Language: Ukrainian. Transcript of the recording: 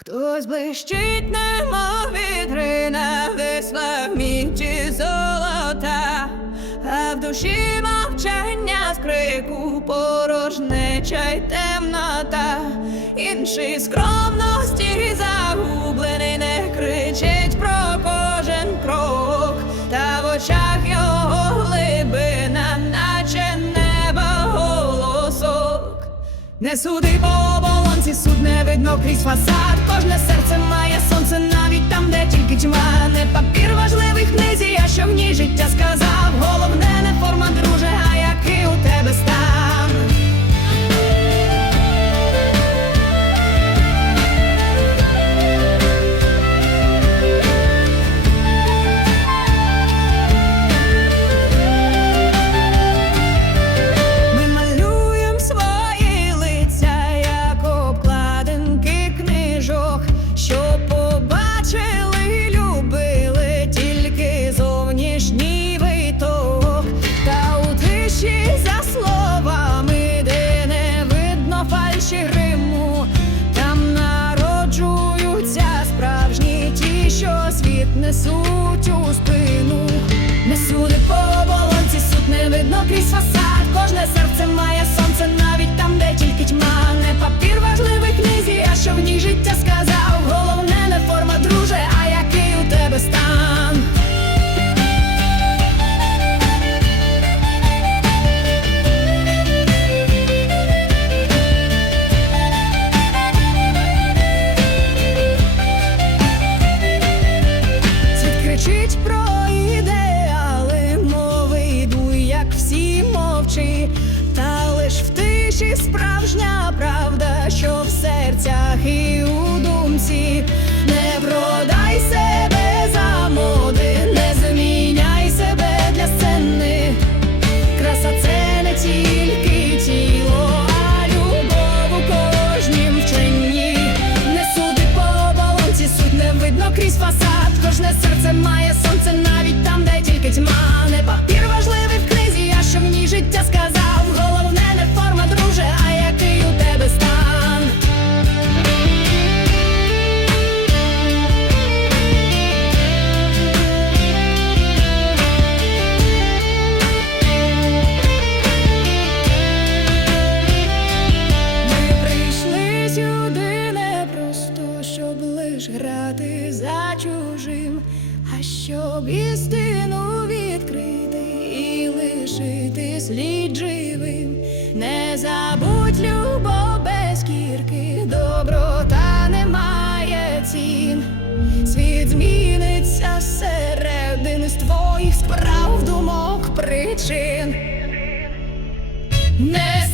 Хтось блищить, немов вітрина, весла в міті золота, а в душі мовчання з крику, порожнеча й темнота, інший скромності загублений, не кричить про кожен крок, та в очах його глибина, наче неба голосок. Не суди по оболонці, суд не видно крізь фасад. Кожне серце має сонце навіть там, де тільки тьма. Не папір важливий в книзі, а що в ній життя сказав. Несуть спину. Не суди по волонці, суд не видно крізь фасад. Кожне серце day. Там, де тільки тьма. Не папір важливий в книзі, а що в ній життя сказав. Головне не форма, друже, а який у тебе стан. Ми прийшли сюди не просто, щоб лиш грати за чужим, а щоб істину слід живим. Не забудь любов без кірки, доброта не має цін. Світ зміниться середини з твоїх справ, думок, причин. Не